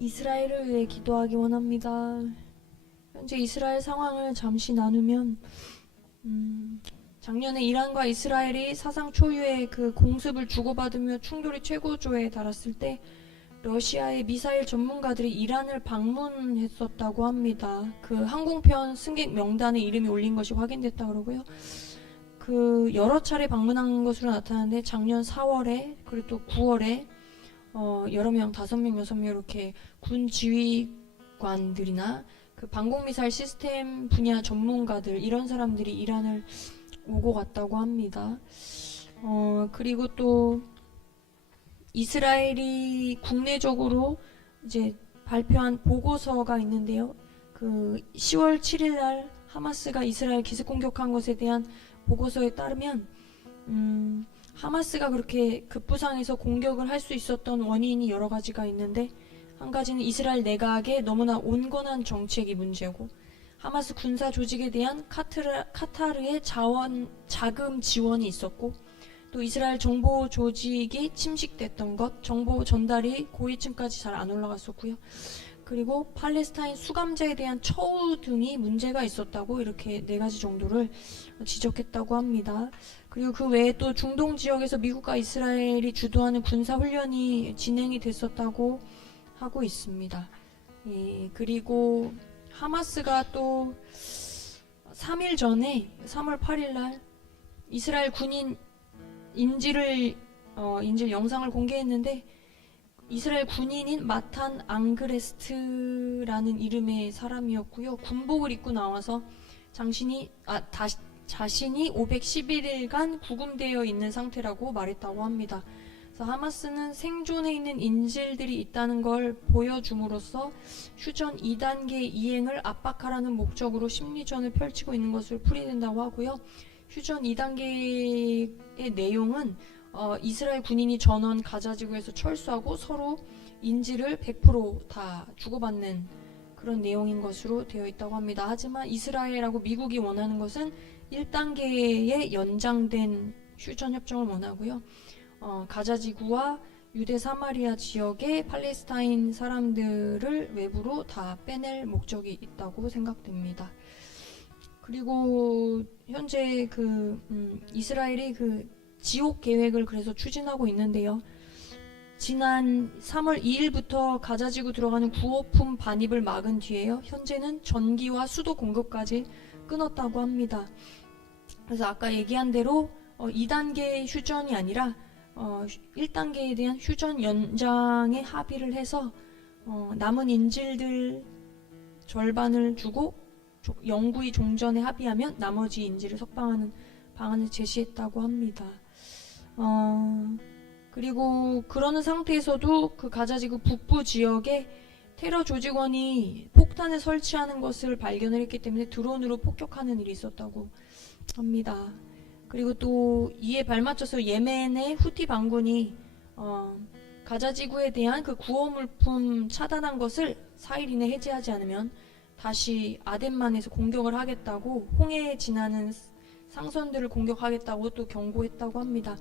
이스라엘을 위해 기도하기 원합니다. 현재 이스라엘 상황을 잠시 나누면 작년에 이란과 이스라엘이 사상 초유의 그 공습을 주고받으며 충돌이 최고조에 달했을 때 러시아의 미사일 전문가들이 이란을 방문했었다고 합니다. 그 항공편 승객 명단에 이름이 올린 것이 확인됐다 그러고요. 그 여러 차례 방문한 것으로 나타나는데 작년 4월에 그리고 또 9월에 여러 명, 5명, 6명 이렇게 군 지휘관들이나 그 방공미사일 시스템 분야 전문가들 이런 사람들이 이란을 오고 갔다고 합니다. 그리고 또 이스라엘이 국내적으로 이제 발표한 보고서가 있는데요. 그 10월 7일 날 하마스가 이스라엘 기습 공격한 것에 대한 보고서에 따르면 하마스가 그렇게 급부상해서 공격을 할 수 있었던 원인이 여러 가지가 있는데 한 가지는 이스라엘 내각의 너무나 온건한 정책이 문제고 하마스 군사 조직에 대한 카타르의 자금 지원이 있었고 또 이스라엘 정보 조직이 침식됐던 것, 정보 전달이 고위층까지 잘 안 올라갔었고요. 그리고 팔레스타인 수감자에 대한 처우 등이 문제가 있었다고 이렇게 4가지 정도를 지적했다고 합니다. 그리고 그 외에 또 중동 지역에서 미국과 이스라엘이 주도하는 군사훈련이 진행이 됐었다고 하고 있습니다. 예, 그리고 하마스가 또 3일 전에 3월 8일 날 이스라엘 군인 인질 영상을 공개했는데 이스라엘 군인인 마탄 앙그레스트라는 이름의 사람이었고요. 군복을 입고 나와서 자신이 511일간 구금되어 있는 상태라고 말했다고 합니다. 그래서 하마스는 생존해 있는 인질들이 있다는 걸 보여줌으로써 휴전 2단계 이행을 압박하라는 목적으로 심리전을 펼치고 있는 것을 풀이된다고 하고요. 휴전 2단계의 내용은 이스라엘 군인이 전원 가자지구에서 철수하고 서로 인질을 100% 주고받는 그런 내용인 것으로 되어 있다고 합니다. 하지만 이스라엘하고 미국이 원하는 것은 1단계의 연장된 휴전 협정을 원하고요. 가자지구와 유대 사마리아 지역의 팔레스타인 사람들을 외부로 다 빼낼 목적이 있다고 생각됩니다. 그리고 현재 이스라엘이 지옥 계획을 그래서 추진하고 있는데요. 지난 3월 2일부터 가자지구 들어가는 구호품 반입을 막은 뒤에요. 현재는 전기와 수도 공급까지 끊었다고 합니다. 그래서 아까 얘기한 대로 2단계 휴전이 아니라 1단계에 대한 휴전 연장에 합의를 해서 남은 인질들 절반을 주고 영구히 종전에 합의하면 나머지 인질을 석방하는 방안을 제시했다고 합니다. 그리고 그러는 상태에서도 그 가자지구 북부 지역에 테러 조직원이 폭탄을 설치하는 것을 발견을 했기 때문에 드론으로 폭격하는 일이 있었다고 합니다. 그리고 또 이에 발맞춰서 예멘의 후티 반군이 가자지구에 대한 그 구호물품 차단한 것을 4일 이내 해제하지 않으면 다시 아덴만에서 공격을 하겠다고 홍해에 지나는 상선들을 공격하겠다고 또 경고했다고 합니다.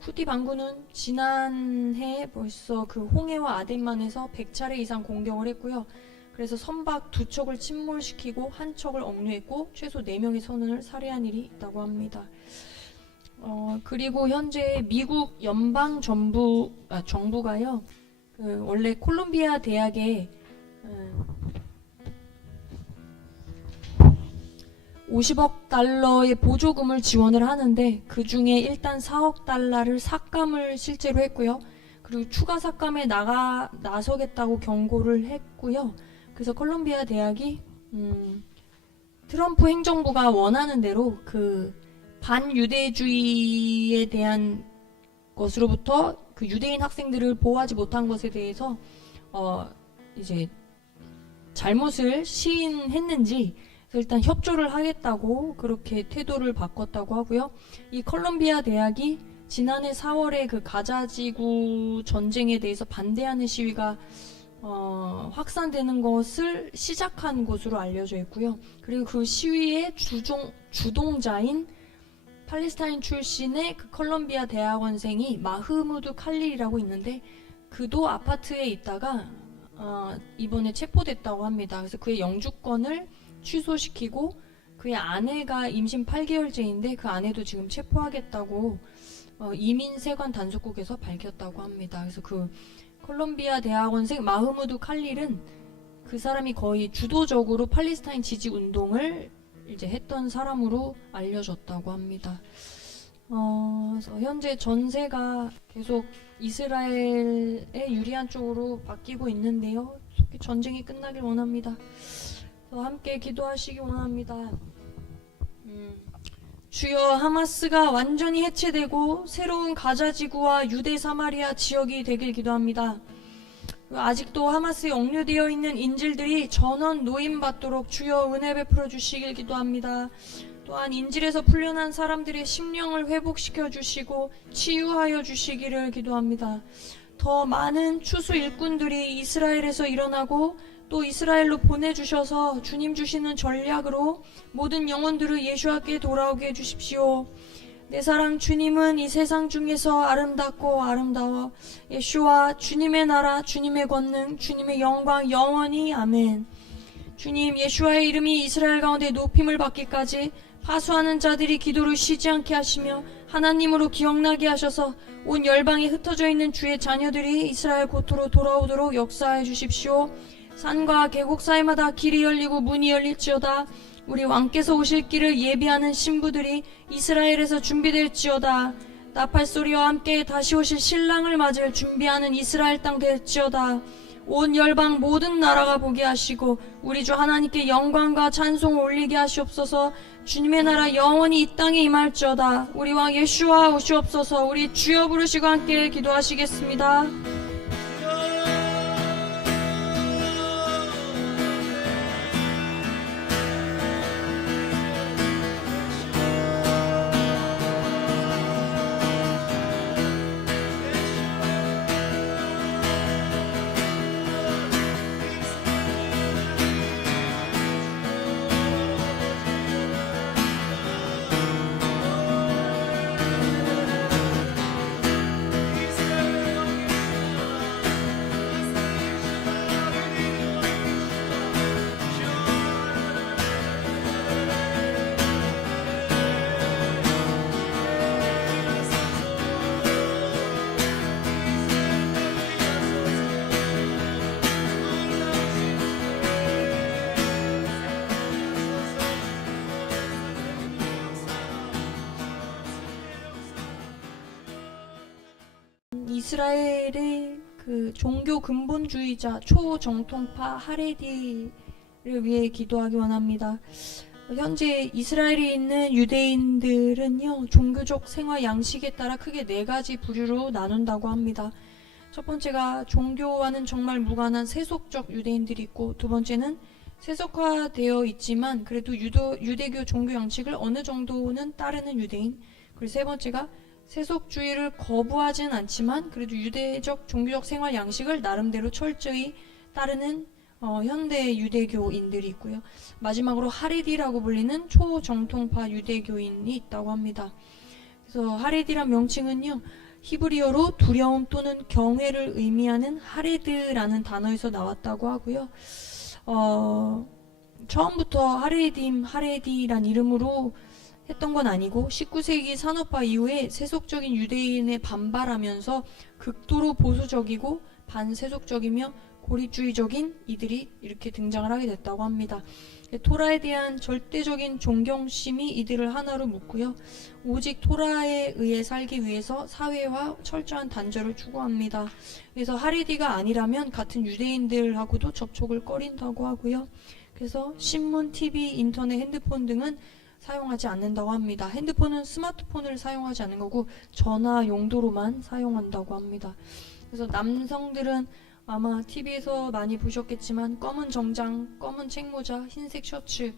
후티 반군은 지난해 벌써 그 홍해와 아덴만에서 100차례 이상 공격을 했고요. 그래서 선박 2척을 침몰시키고 1척을 억류했고 최소 4명의 선원을 살해한 일이 있다고 합니다. 그리고 현재 미국 연방 정부가요. 원래 콜롬비아 대학에 50억 달러의 보조금을 지원을 하는데 그 중에 일단 4억 달러를 삭감을 실제로 했고요. 그리고 추가 삭감에 나서겠다고 경고를 했고요. 그래서 콜롬비아 대학이 트럼프 행정부가 원하는 대로 그 반유대주의에 대한 것으로부터 그 유대인 학생들을 보호하지 못한 것에 대해서 이제 잘못을 시인했는지 일단 협조를 하겠다고 그렇게 태도를 바꿨다고 하고요. 이 콜롬비아 대학이 지난해 4월에 그 가자지구 전쟁에 대해서 반대하는 시위가 확산되는 것을 시작한 곳으로 알려져 있고요. 그리고 그 시위의 주동자인 팔레스타인 출신의 그 콜롬비아 대학원생이 마흐무드 칼릴이라고 있는데 그도 아파트에 있다가 이번에 체포됐다고 합니다. 그래서 그의 영주권을 취소시키고 그의 아내가 임신 8개월째인데 그 아내도 지금 체포하겠다고 이민세관 단속국에서 밝혔다고 합니다. 그래서 그 콜롬비아 대학원생 마흐무드 칼릴은 그 사람이 거의 주도적으로 팔레스타인 지지 운동을 이제 했던 사람으로 알려졌다고 합니다. 그래서 현재 전세가 계속 이스라엘에 유리한 쪽으로 바뀌고 있는데요. 속히 전쟁이 끝나길 원합니다. 그래서 함께 기도하시기 원합니다. 주여, 하마스가 완전히 해체되고 새로운 가자 지구와 유대 사마리아 지역이 되길 기도합니다. 아직도 하마스에 억류되어 있는 인질들이 전원 노임받도록 주여 은혜 베풀어 주시길 기도합니다. 또한 인질에서 풀려난 사람들의 심령을 회복시켜 주시고 치유하여 주시기를 기도합니다. 더 많은 추수 일꾼들이 이스라엘에서 일어나고 또 이스라엘로 보내주셔서 주님 주시는 전략으로 모든 영혼들을 예수와께 돌아오게 해주십시오. 내 사랑 주님은 이 세상 중에서 아름답고 아름다워. 예수와 주님의 나라, 주님의 권능, 주님의 영광 영원히 아멘. 주님, 예수와의 이름이 이스라엘 가운데 높임을 받기까지 파수하는 자들이 기도를 쉬지 않게 하시며 하나님으로 기억나게 하셔서 온 열방에 흩어져 있는 주의 자녀들이 이스라엘 고토로 돌아오도록 역사해 주십시오. 산과 계곡 사이마다 길이 열리고 문이 열릴지어다. 우리 왕께서 오실 길을 예비하는 신부들이 이스라엘에서 준비될지어다. 나팔소리와 함께 다시 오실 신랑을 맞을 준비하는 이스라엘 땅 될지어다. 온 열방 모든 나라가 보게 하시고 우리 주 하나님께 영광과 찬송을 올리게 하시옵소서. 주님의 나라 영원히 이 땅에 임할지어다. 우리 왕 예수와 오시옵소서. 우리 주여 부르시고 함께 기도하시겠습니다. 이스라엘의 그 종교 근본주의자 초정통파 하레디를 위해 기도하기 원합니다. 현재 이스라엘에 있는 유대인들은요, 종교적 생활 양식에 따라 크게 4가지 부류로 나눈다고 합니다. 첫 번째가 종교와는 정말 무관한 세속적 유대인들이 있고, 두 번째는 세속화되어 있지만 그래도 유대교 종교 양식을 어느 정도는 따르는 유대인, 그리고 세 번째가 세속주의를 거부하진 않지만 그래도 유대적 종교적 생활 양식을 나름대로 철저히 따르는 현대 유대교인들이 있고요. 마지막으로 하레디라고 불리는 초정통파 유대교인이 있다고 합니다. 그래서 하레디란 명칭은요, 히브리어로 두려움 또는 경외를 의미하는 하레드라는 단어에서 나왔다고 하고요. 처음부터 하레디란 이름으로 했던 건 아니고 19세기 산업화 이후에 세속적인 유대인에 반발하면서 극도로 보수적이고 반세속적이며 고립주의적인 이들이 이렇게 등장을 하게 됐다고 합니다. 토라에 대한 절대적인 존경심이 이들을 하나로 묶고요. 오직 토라에 의해 살기 위해서 사회와 철저한 단절을 추구합니다. 그래서 하레디가 아니라면 같은 유대인들하고도 접촉을 꺼린다고 하고요. 그래서 신문, TV, 인터넷, 핸드폰 등은 사용하지 않는다고 합니다. 핸드폰은 스마트폰을 사용하지 않는 거고 전화 용도로만 사용한다고 합니다. 그래서 남성들은 아마 TV에서 많이 보셨겠지만 검은 정장, 검은 책모자, 흰색 셔츠,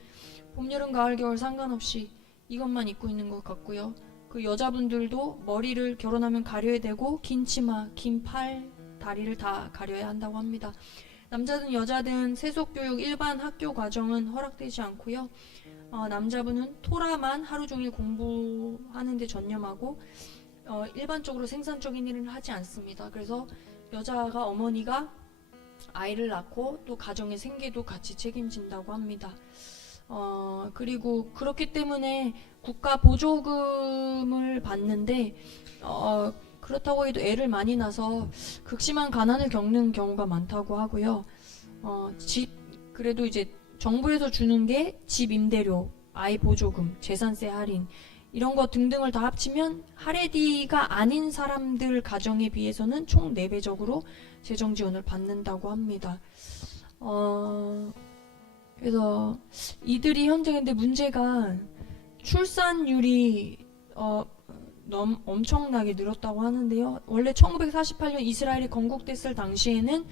봄, 여름, 가을, 겨울 상관없이 이것만 입고 있는 것 같고요. 그 여자분들도 머리를 결혼하면 가려야 되고 긴 치마, 긴 팔, 다리를 다 가려야 한다고 합니다. 남자든 여자든 세속교육 일반 학교 과정은 허락되지 않고요. 남자분은 토라만 하루 종일 공부하는 데 전념하고 일반적으로 생산적인 일은 하지 않습니다. 그래서 어머니가 아이를 낳고 또 가정의 생계도 같이 책임진다고 합니다. 그리고 그렇기 때문에 국가 보조금을 받는데 그렇다고 해도 애를 많이 낳아서 극심한 가난을 겪는 경우가 많다고 하고요. 그래도 이제 정부에서 주는 게 집 임대료, 아이 보조금, 재산세 할인 이런 거 등등을 다 합치면 하레디가 아닌 사람들 가정에 비해서는 총 4배적으로 재정 지원을 받는다고 합니다. 그래서 이들이 현재 근데 문제가 출산율이 엄청나게 늘었다고 하는데요. 원래 1948년 이스라엘이 건국됐을 당시에는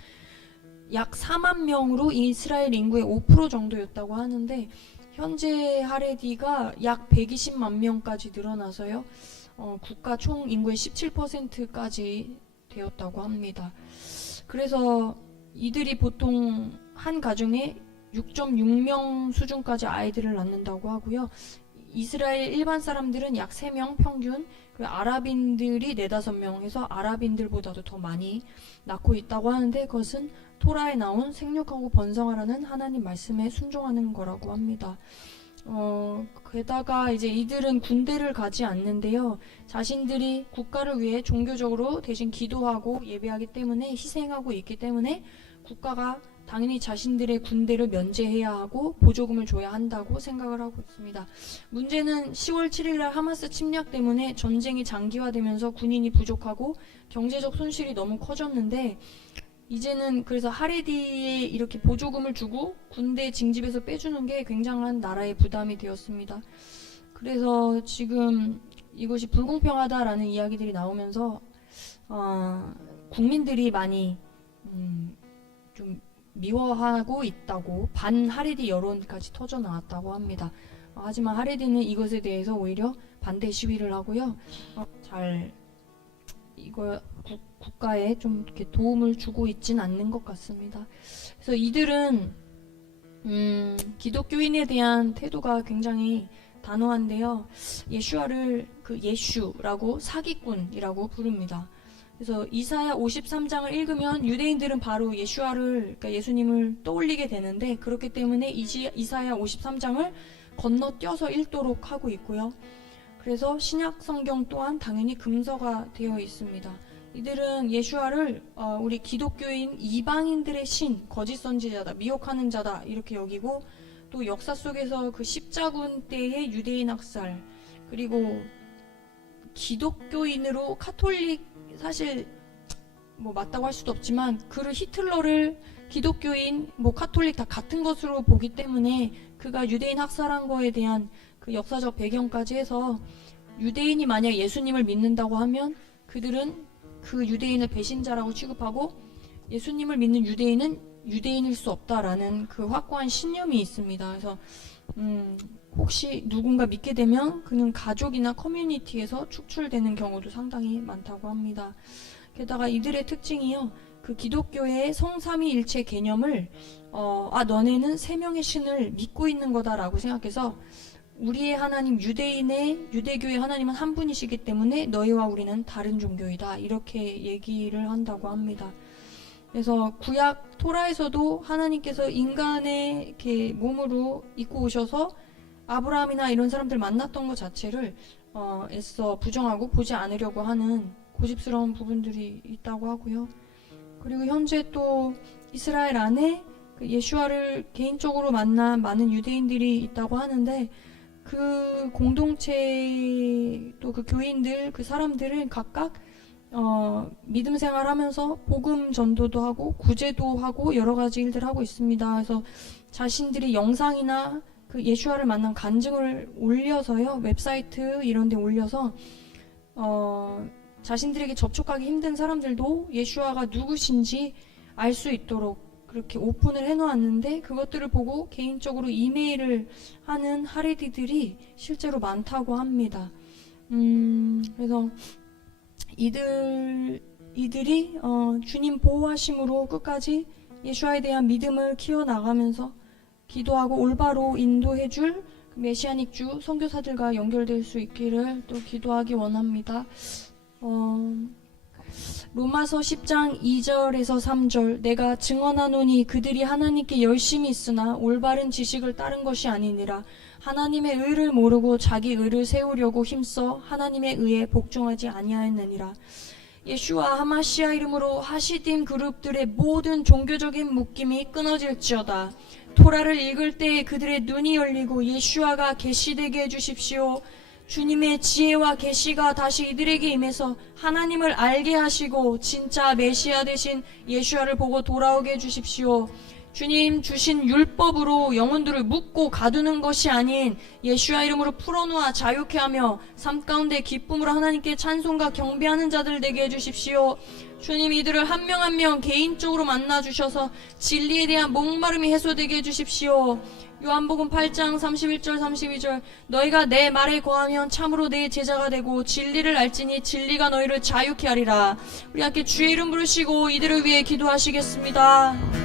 약 4만 명으로 이스라엘 인구의 5% 정도였다고 하는데 현재 하레디가 약 120만 명까지 늘어나서요. 국가 총 인구의 17%까지 되었다고 합니다. 그래서 이들이 보통 한 가정에 6.6명 수준까지 아이들을 낳는다고 하고요. 이스라엘 일반 사람들은 약 3명 평균, 그리고 아랍인들이 4-5명 해서 아랍인들보다도 더 많이 낳고 있다고 하는데 그것은 토라에 나온 생육하고 번성하라는 하나님 말씀에 순종하는 거라고 합니다. 게다가 이제 이들은 군대를 가지 않는데요. 자신들이 국가를 위해 종교적으로 대신 기도하고 예배하기 때문에 희생하고 있기 때문에 국가가 당연히 자신들의 군대를 면제해야 하고 보조금을 줘야 한다고 생각을 하고 있습니다. 문제는 10월 7일 날 하마스 침략 때문에 전쟁이 장기화되면서 군인이 부족하고 경제적 손실이 너무 커졌는데 이제는 그래서 하레디에 이렇게 보조금을 주고 군대 징집에서 빼주는 게 굉장한 나라의 부담이 되었습니다. 그래서 지금 이것이 불공평하다라는 이야기들이 나오면서 국민들이 많이 좀 미워하고 있다고 반 하레디 여론까지 터져 나왔다고 합니다. 하지만 하레디는 이것에 대해서 오히려 반대 시위를 하고요. 이거 국가에 좀 이렇게 도움을 주고 있진 않는 것 같습니다. 그래서 이들은 기독교인에 대한 태도가 굉장히 단호한데요. 예슈아를 그 예슈라고 사기꾼이라고 부릅니다. 그래서 이사야 53장을 읽으면 유대인들은 바로 예슈아를, 그러니까 예수님을 떠올리게 되는데 그렇기 때문에 이사야 53장을 건너뛰어서 읽도록 하고 있고요. 그래서 신약 성경 또한 당연히 금서가 되어 있습니다. 이들은 예슈아를 우리 기독교인 이방인들의 신, 거짓 선지자다, 미혹하는 자다 이렇게 여기고 또 역사 속에서 그 십자군 때의 유대인 학살 그리고 기독교인으로 카톨릭 사실 뭐 맞다고 할 수도 없지만 그를 히틀러를 기독교인 뭐 카톨릭 다 같은 것으로 보기 때문에 그가 유대인 학살한 거에 대한 그 역사적 배경까지 해서 유대인이 만약 예수님을 믿는다고 하면 그들은 그 유대인을 배신자라고 취급하고 예수님을 믿는 유대인은 유대인일 수 없다라는 그 확고한 신념이 있습니다. 그래서 혹시 누군가 믿게 되면 그는 가족이나 커뮤니티에서 축출되는 경우도 상당히 많다고 합니다. 게다가 이들의 특징이요. 그 기독교의 성삼위일체 개념을 너네는 세 명의 신을 믿고 있는 거다라고 생각해서 우리의 하나님 유대교의 하나님은 한 분이시기 때문에 너희와 우리는 다른 종교이다 이렇게 얘기를 한다고 합니다. 그래서 구약 토라에서도 하나님께서 인간의 이렇게 몸으로 입고 오셔서 아브라함이나 이런 사람들 만났던 것 자체를 애써 부정하고 보지 않으려고 하는 고집스러운 부분들이 있다고 하고요. 그리고 현재 또 이스라엘 안에 그 예슈아를 개인적으로 만난 많은 유대인들이 있다고 하는데 그 공동체 또 그 교인들 그 사람들은 각각 믿음 생활하면서 복음 전도도 하고 구제도 하고 여러 가지 일들을 하고 있습니다. 그래서 자신들이 영상이나 그 예슈아를 만난 간증을 올려서요 웹사이트 이런 데 올려서 자신들에게 접촉하기 힘든 사람들도 예슈아가 누구신지 알 수 있도록 그렇게 오픈을 해놓았는데 그것들을 보고 개인적으로 이메일을 하는 하레디들이 실제로 많다고 합니다. 그래서 이들이 주님 보호하심으로 끝까지 예수와에 대한 믿음을 키워나가면서 기도하고 올바로 인도해줄 메시아닉 주 선교사들과 연결될 수 있기를 또 기도하기 원합니다. 로마서 10장 2절에서 3절 내가 증언하노니 그들이 하나님께 열심히 있으나 올바른 지식을 따른 것이 아니니라. 하나님의 의를 모르고 자기 의를 세우려고 힘써 하나님의 의에 복종하지 아니하였느니라. 예슈와 하마시아 이름으로 하시딤 그룹들의 모든 종교적인 묶임이 끊어질지어다. 토라를 읽을 때에 그들의 눈이 열리고 예슈아가 계시되게 해주십시오. 주님의 지혜와 계시가 다시 이들에게 임해서 하나님을 알게 하시고 진짜 메시아 되신 예슈아를 보고 돌아오게 해주십시오. 주님 주신 율법으로 영혼들을 묶고 가두는 것이 아닌 예슈아 이름으로 풀어놓아 자유케 하며 삶 가운데 기쁨으로 하나님께 찬송과 경배하는 자들 되게 해주십시오. 주님 이들을 한 명 한 명 개인적으로 만나주셔서 진리에 대한 목마름이 해소되게 해주십시오. 요한복음 8장 31절 32절 너희가 내 말에 거하면 참으로 내 제자가 되고 진리를 알지니 진리가 너희를 자유케 하리라. 우리 함께 주의 이름 부르시고 이들을 위해 기도하시겠습니다.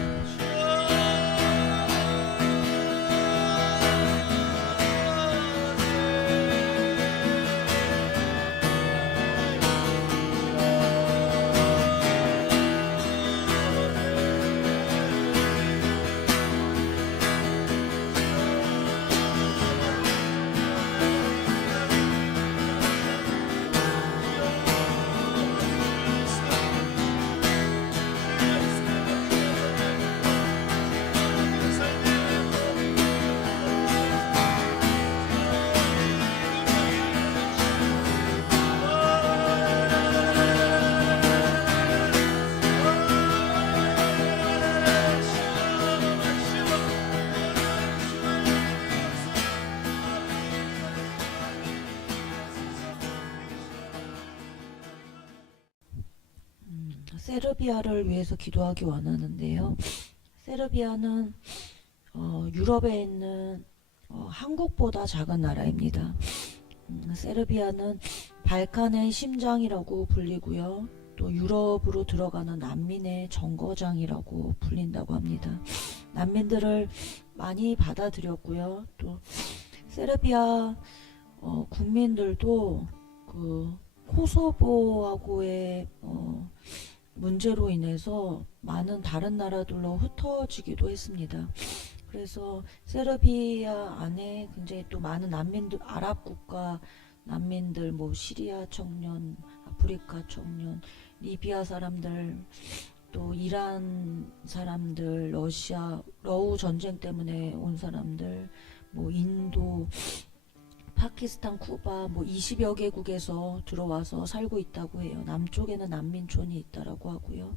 세르비아를 위해서 기도하기 원하는데요. 세르비아는 유럽에 있는 한국보다 작은 나라입니다. 세르비아는 발칸의 심장이라고 불리고요. 또 유럽으로 들어가는 난민의 정거장이라고 불린다고 합니다. 난민들을 많이 받아들였고요. 또 세르비아 국민들도 그 코소보하고의 문제로 인해서 많은 다른 나라들로 흩어지기도 했습니다. 그래서 세르비아 안에 굉장히 또 많은 난민들, 아랍 국가 난민들, 뭐 시리아 청년, 아프리카 청년, 리비아 사람들, 또 이란 사람들, 러시아, 러우 전쟁 때문에 온 사람들, 뭐 인도, 파키스탄, 쿠바 뭐 20여 개국에서 들어와서 살고 있다고 해요. 남쪽에는 난민촌이 있다라고 하고요.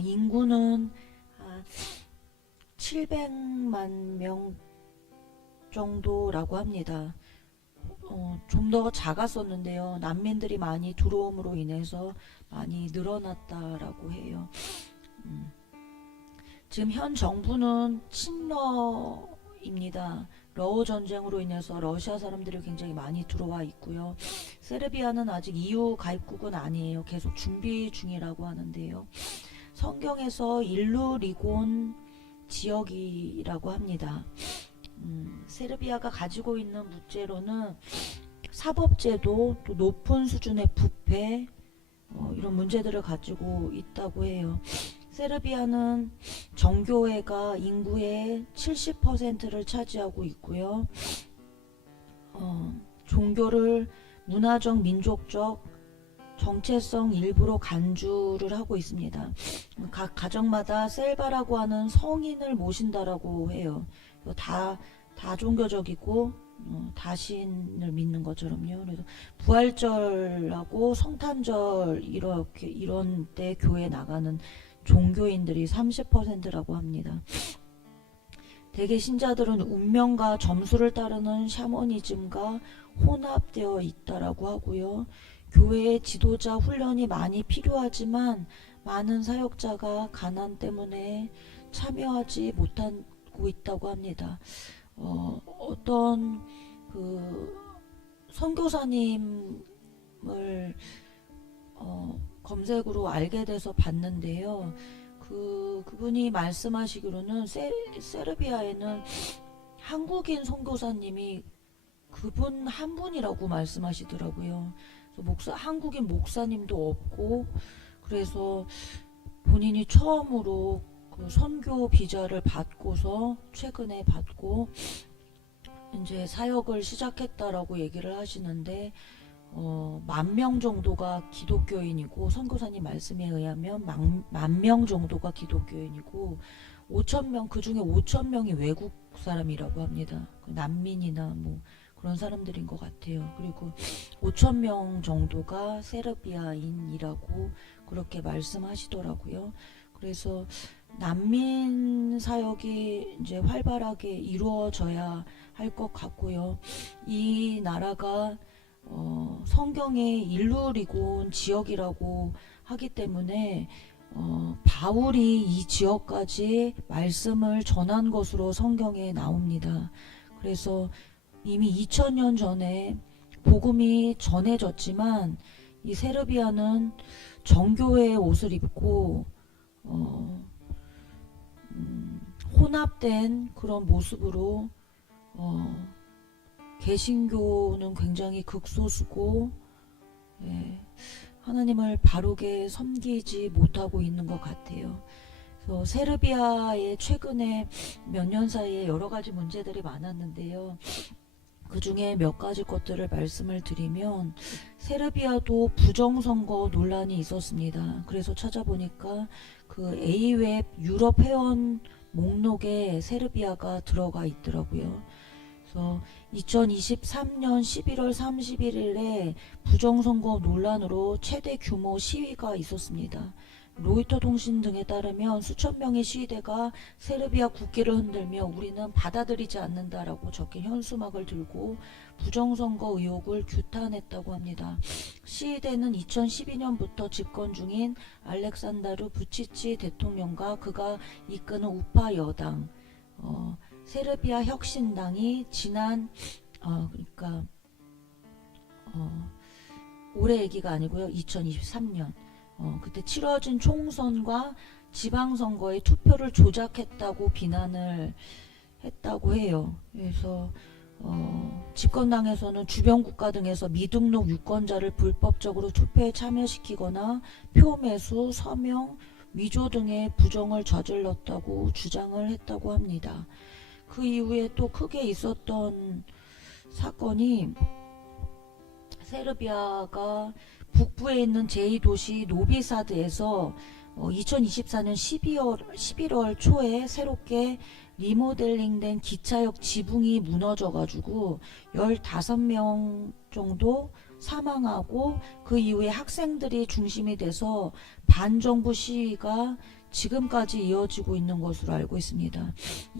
인구는 700만 명 정도라고 합니다. 좀 더 작았었는데요. 난민들이 많이 들어옴으로 인해서 많이 늘어났다라고 해요. 지금 현 정부는 친러입니다. 러우 전쟁으로 인해서 러시아 사람들이 굉장히 많이 들어와 있고요. 세르비아는 아직 EU 가입국은 아니에요. 계속 준비 중이라고 하는데요. 성경에서 일루리곤 지역이라고 합니다. 세르비아가 가지고 있는 문제로는 사법제도, 또 높은 수준의 부패, 이런 문제들을 가지고 있다고 해요. 세르비아는 정교회가 인구의 70%를 차지하고 있고요. 종교를 문화적, 민족적, 정체성 일부로 간주를 하고 있습니다. 각 가정마다 셀바라고 하는 성인을 모신다라고 해요. 다 종교적이고 다신을 믿는 것처럼요. 그래서 부활절하고 성탄절 이런 때 교회 나가는 종교인들이 30%라고 합니다. 대개 신자들은 운명과 점수를 따르는 샤머니즘과 혼합되어 있다라고 하고요. 교회의 지도자 훈련이 많이 필요하지만 많은 사역자가 가난 때문에 참여하지 못하고 있다고 합니다. 어떤 그 선교사님을 검색으로 알게 돼서 봤는데요. 그분이 말씀하시기로는 세르비아에는 한국인 선교사님이 그분 한 분이라고 말씀하시더라고요. 그래서 한국인 목사님도 없고, 그래서 본인이 처음으로 그 선교 비자를 받고서 최근에 받고 이제 사역을 시작했다라고 얘기를 하시는데 10,000명 정도가 기독교인이고, 선교사님 말씀에 의하면 10,000명 정도가 기독교인이고 5,000명, 그 중에 5,000명이 외국 사람이라고 합니다. 난민이나 뭐 그런 사람들인 것 같아요. 그리고 5,000명 정도가 세르비아인이라고 그렇게 말씀하시더라고요. 그래서 난민 사역이 이제 활발하게 이루어져야 할 것 같고요. 이 나라가 성경의 일루리곤 지역이라고 하기 때문에 바울이 이 지역까지 말씀을 전한 것으로 성경에 나옵니다. 그래서 이미 2000년 전에 복음이 전해졌지만 이 세르비아는 정교회의 옷을 입고 혼합된 그런 모습으로 개신교는 굉장히 극소수고, 예, 하나님을 바르게 섬기지 못하고 있는 것 같아요. 그래서 세르비아의 최근에 몇 년 사이에 여러 가지 문제들이 많았는데요. 그 중에 몇 가지 것들을 말씀을 드리면, 세르비아도 부정선거 논란이 있었습니다. 그래서 찾아보니까 그 A웹 유럽 회원 목록에 세르비아가 들어가 있더라고요. 그래서 2023년 11월 31일에 부정선거 논란으로 최대 규모 시위가 있었습니다. 로이터 통신 등에 따르면 수천 명의 시위대가 세르비아 국기를 흔들며 우리는 받아들이지 않는다라고 적힌 현수막을 들고 부정선거 의혹을 규탄했다고 합니다. 시위대는 2012년부터 집권 중인 알렉산다르 부치치 대통령과 그가 이끄는 우파 여당 세르비아 혁신당이 지난 그러니까 올해 얘기가 아니고요. 2023년 그때 치러진 총선과 지방선거의 투표를 조작했다고 비난을 했다고 해요. 그래서 집권당에서는 주변 국가 등에서 미등록 유권자를 불법적으로 투표에 참여시키거나 표 매수, 서명, 위조 등의 부정을 저질렀다고 주장을 했다고 합니다. 그 이후에 또 크게 있었던 사건이, 세르비아가 북부에 있는 제2도시 노비사드에서 2024년 11월 초에 새롭게 리모델링된 기차역 지붕이 무너져가지고 15명 정도 사망하고, 그 이후에 학생들이 중심이 돼서 반정부 시위가 지금까지 이어지고 있는 것으로 알고 있습니다.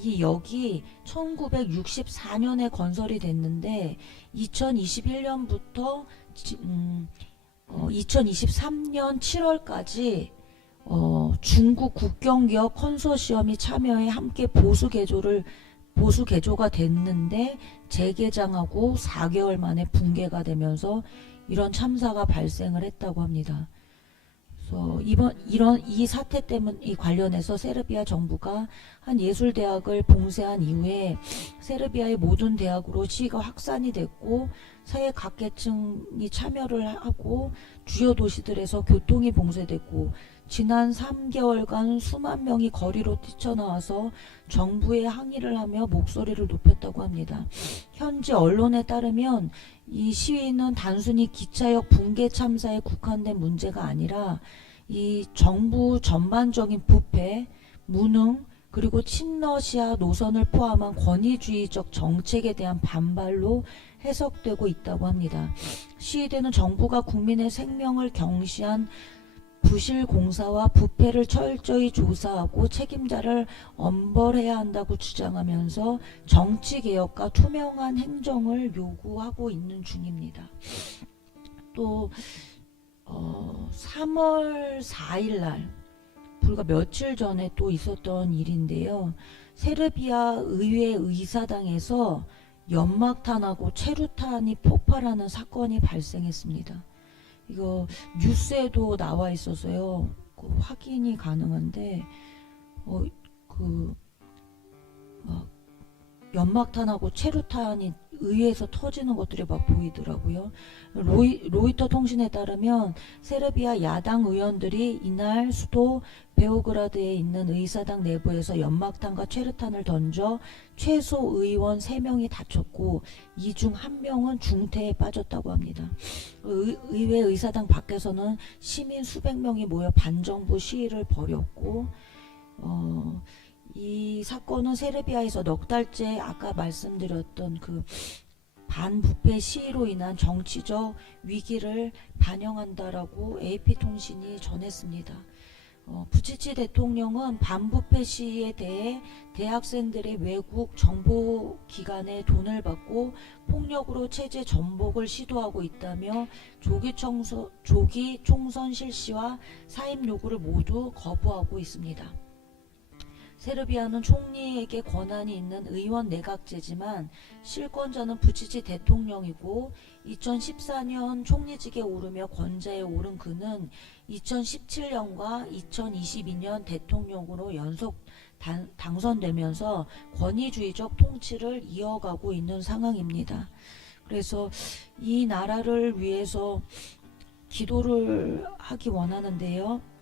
이 역이 1964년에 건설이 됐는데 2021년부터 2023년 7월까지 중국 국경기업 컨소시엄이 참여해 함께 보수 개조가 됐는데 재개장하고 4개월 만에 붕괴가 되면서 이런 참사가 발생을 했다고 합니다. 그래서 이 사태 때문에 관련해서 세르비아 정부가 한 예술대학을 봉쇄한 이후에 세르비아의 모든 대학으로 시위가 확산이 됐고, 사회 각계층이 참여를 하고 주요 도시들에서 교통이 봉쇄됐고, 지난 3개월간 수만 명이 거리로 뛰쳐나와서 정부에 항의를 하며 목소리를 높였다고 합니다. 현지 언론에 따르면 이 시위는 단순히 기차역 붕괴 참사에 국한된 문제가 아니라 이 정부 전반적인 부패, 무능, 그리고 친러시아 노선을 포함한 권위주의적 정책에 대한 반발로 해석되고 있다고 합니다. 시위대는 정부가 국민의 생명을 경시한 부실 공사와 부패를 철저히 조사하고 책임자를 엄벌해야 한다고 주장하면서 정치개혁과 투명한 행정을 요구하고 있는 중입니다. 또 3월 4일 날, 불과 며칠 전에 또 있었던 일인데요. 세르비아 의회 의사당에서 연막탄하고 체류탄이 폭발하는 사건이 발생했습니다. 이거 뉴스에도 나와 있어서요, 확인이 가능한데 연막탄하고 체류탄이 의회에서 터지는 것들이 막 보이더라고요. 로이터 통신에 따르면 세르비아 야당 의원들이 이날 수도 베오그라드에 있는 의사당 내부에서 연막탄과 최루탄을 던져 최소 의원 3명이 다쳤고 이 중 1명은 중태에 빠졌다고 합니다. 의회 의사당 밖에서는 시민 수백 명이 모여 반정부 시위를 벌였고 이 사건은 세르비아에서 넉 달째 아까 말씀드렸던 그 반부패 시위로 인한 정치적 위기를 반영한다라고 AP통신이 전했습니다. 부치치 대통령은 반부패 시위에 대해 대학생들의 외국 정보기관에 돈을 받고 폭력으로 체제 전복을 시도하고 있다며 조기 총선 실시와 사임 요구를 모두 거부하고 있습니다. 세르비아는 총리에게 권한이 있는 의원 내각제지만 실권자는 부치치 대통령이고 2014년 총리직에 오르며 권좌에 오른 그는 2017년과 2022년 대통령으로 연속 당선되면서 권위주의적 통치를 이어가고 있는 상황입니다. 그래서 이 나라를 위해서 기도를 하기 원하는데요.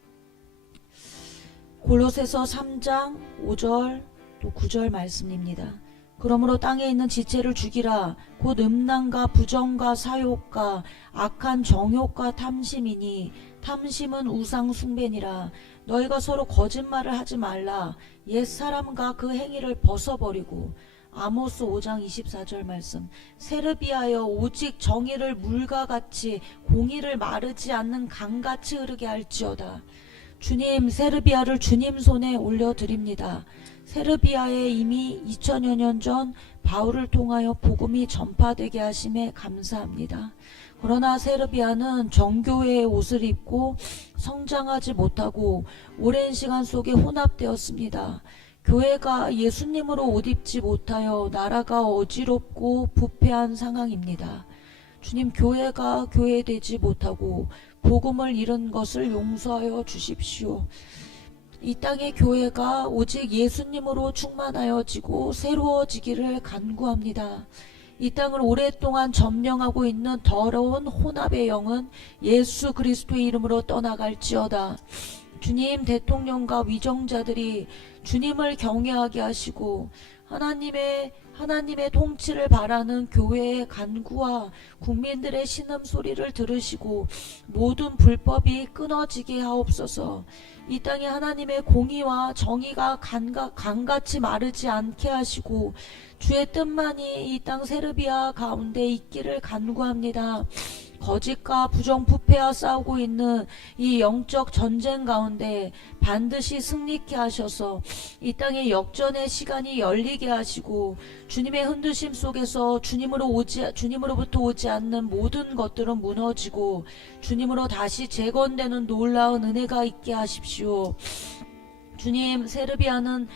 골로새서 3장 5절 또 9절 말씀입니다. 그러므로 땅에 있는 지체를 죽이라. 곧 음란과 부정과 사욕과 악한 정욕과 탐심이니 탐심은 우상 숭배니라. 너희가 서로 거짓말을 하지 말라. 옛사람과 그 행위를 벗어버리고. 아모스 5장 24절 말씀. 세르비아여 오직 정의를 물과 같이 공의를 마르지 않는 강같이 흐르게 할지어다. 주님, 세르비아를 주님 손에 올려드립니다. 세르비아에 이미 2000여 년 전 바울을 통하여 복음이 전파되게 하심에 감사합니다. 그러나 세르비아는 정교회의 옷을 입고 성장하지 못하고 오랜 시간 속에 혼합되었습니다. 교회가 예수님으로 옷 입지 못하여 나라가 어지럽고 부패한 상황입니다. 주님, 교회가 교회되지 못하고 복음을 잃은 것을 용서하여 주십시오. 이 땅의 교회가 오직 예수님으로 충만하여지고 새로워지기를 간구합니다. 이 땅을 오랫동안 점령하고 있는 더러운 혼합의 영은 예수 그리스도의 이름으로 떠나갈지어다. 주님, 대통령과 위정자들이 주님을 경외하게 하시고 하나님의 통치를 바라는 교회의 간구와 국민들의 신음소리를 들으시고 모든 불법이 끊어지게 하옵소서. 이 땅에 하나님의 공의와 정의가 강같이 마르지 않게 하시고 주의 뜻만이 이 땅 세르비아 가운데 있기를 간구합니다. 거짓과 부정부패와 싸우고 있는 이 영적 전쟁 가운데 반드시 승리케 하셔서 이 땅에 역전의 시간이 열리게 하시고 주님의 흔드심 속에서 주님으로부터 오지 않는 모든 것들은 무너지고 주님으로 다시 재건되는 놀라운 은혜가 있게 하십시오. 주님, 세르비아는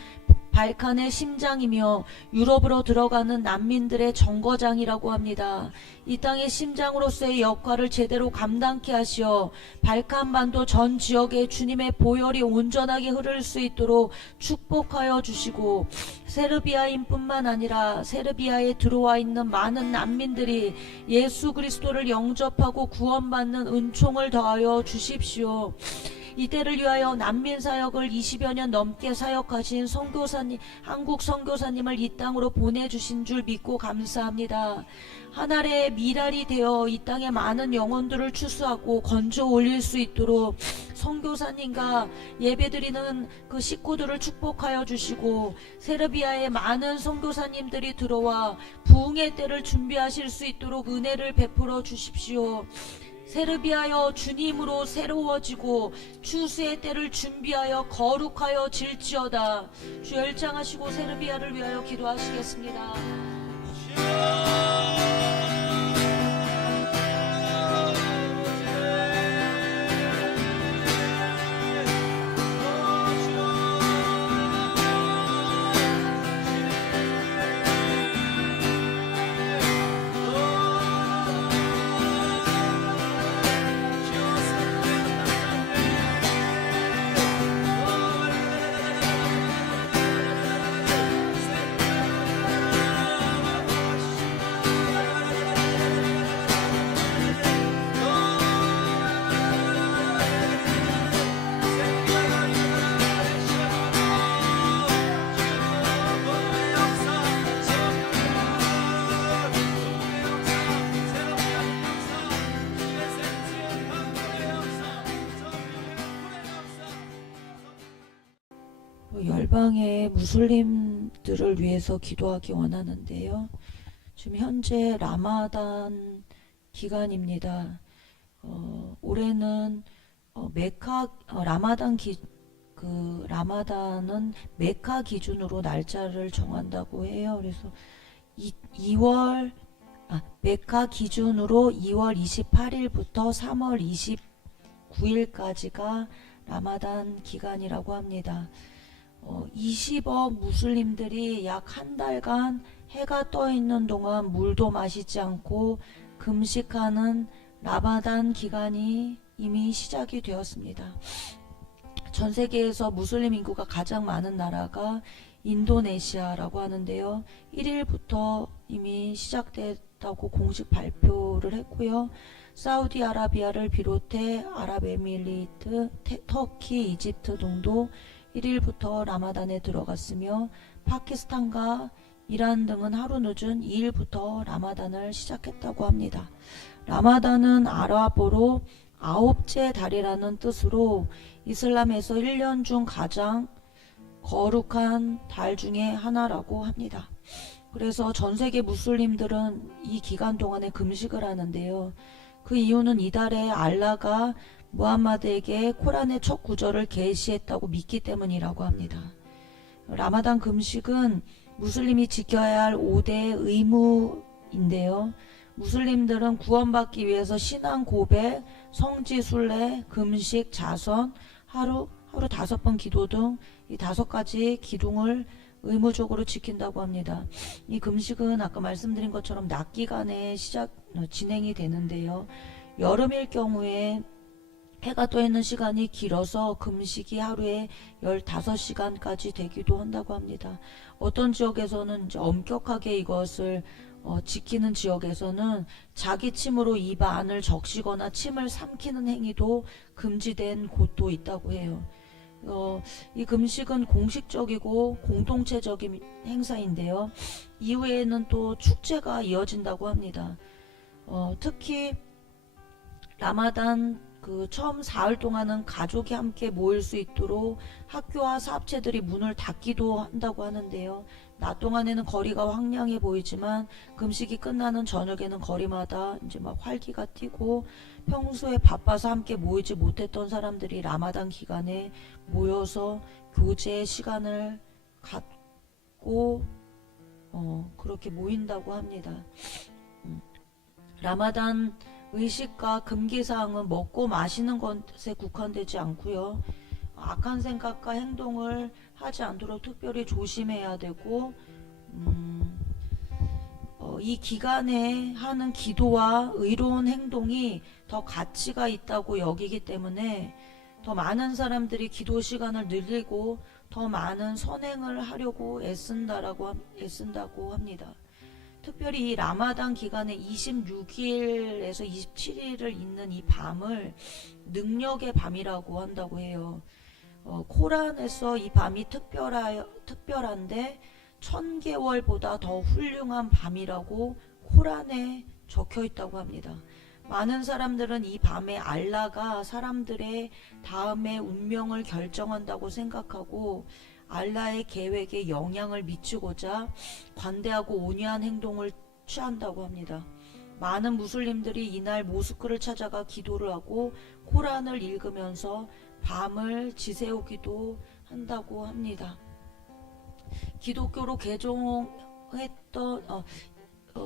발칸의 심장이며 유럽으로 들어가는 난민들의 정거장이라고 합니다. 이 땅의 심장으로서의 역할을 제대로 감당케 하시어 발칸반도 전 지역에 주님의 보혈이 온전하게 흐를 수 있도록 축복하여 주시고 세르비아인 뿐만 아니라 세르비아에 들어와 있는 많은 난민들이 예수 그리스도를 영접하고 구원받는 은총을 더하여 주십시오. 이때를 위하여 난민 사역을 20여 년 넘게 사역하신 한국 선교사님을 이 땅으로 보내주신 줄 믿고 감사합니다. 하늘의 미랄이 되어 이 땅에 많은 영혼들을 추수하고 건져 올릴 수 있도록 선교사님과 예배드리는 그 식구들을 축복하여 주시고 세르비아에 많은 선교사님들이 들어와 부흥의 때를 준비하실 수 있도록 은혜를 베풀어 주십시오. 세르비아여 주님으로 새로워지고 추수의 때를 준비하여 거룩하여 질지어다. 주 열장하시고 세르비아를 위하여 기도하시겠습니다. 열방의 무슬림들을 위해서 기도하기 원하는데요. 지금 현재 라마단 기간입니다. 올해는 라마단은 메카 기준으로 날짜를 정한다고 해요. 그래서 2월 메카 기준으로 2월 28일부터 3월 29일까지가 라마단 기간이라고 합니다. 20억 무슬림들이 약 한 달간 해가 떠 있는 동안 물도 마시지 않고 금식하는 라마단 기간이 이미 시작이 되었습니다. 전 세계에서 무슬림 인구가 가장 많은 나라가 인도네시아라고 하는데요. 1일부터 이미 시작됐다고 공식 발표를 했고요. 사우디아라비아를 비롯해 아랍에미리트, 터키, 이집트 등도 1일부터 라마단에 들어갔으며 파키스탄과 이란 등은 하루 늦은 2일부터 라마단을 시작했다고 합니다. 라마단은 아랍어로 아홉째 달이라는 뜻으로 이슬람에서 1년 중 가장 거룩한 달 중에 하나라고 합니다. 그래서 전 세계 무슬림들은 이 기간 동안에 금식을 하는데요. 그 이유는 이달에 알라가 무함마드에게 코란의 첫 구절을 계시했다고 믿기 때문이라고 합니다. 라마단 금식은 무슬림이 지켜야 할 5대 의무인데요. 무슬림들은 구원받기 위해서 신앙 고백, 성지 순례, 금식, 자선, 하루 5번 기도 등 이 5가지 기둥을 의무적으로 지킨다고 합니다. 이 금식은 아까 말씀드린 것처럼 낮 기간에 진행이 되는데요. 여름일 경우에 해가 떠 있는 시간이 길어서 금식이 하루에 15시간까지 되기도 한다고 합니다. 어떤 지역에서는 이제 엄격하게 이것을 지키는 지역에서는 자기 침으로 입 안을 적시거나 침을 삼키는 행위도 금지된 곳도 있다고 해요. 이 금식은 공식적이고 공동체적인 행사인데요. 이후에는 또 축제가 이어진다고 합니다. 특히 라마단 처음 사흘 동안은 가족이 함께 모일 수 있도록 학교와 사업체들이 문을 닫기도 한다고 하는데요. 낮 동안에는 거리가 황량해 보이지만 금식이 끝나는 저녁에는 거리마다 이제 막 활기가 튀고 평소에 바빠서 함께 모이지 못했던 사람들이 라마단 기간에 모여서 교제의 시간을 갖고 그렇게 모인다고 합니다. 라마단 의식과 금기사항은 먹고 마시는 것에 국한되지 않고요. 악한 생각과 행동을 하지 않도록 특별히 조심해야 되고 이 기간에 하는 기도와 의로운 행동이 더 가치가 있다고 여기기 때문에 더 많은 사람들이 기도 시간을 늘리고 더 많은 선행을 하려고 애쓴다고 합니다. 특별히 이 라마단 기간에 26일에서 27일을 잇는 이 밤을 능력의 밤이라고 한다고 해요. 코란에서 이 밤이 특별한데 1000개월보다 더 훌륭한 밤이라고 코란에 적혀 있다고 합니다. 많은 사람들은 이 밤에 알라가 사람들의 다음의 운명을 결정한다고 생각하고 알라의 계획에 영향을 미치고자 관대하고 온유한 행동을 취한다고 합니다. 많은 무슬림들이 이날 모스크를 찾아가 기도를 하고 코란을 읽으면서 밤을 지새우기도 한다고 합니다. 기독교로 개종했던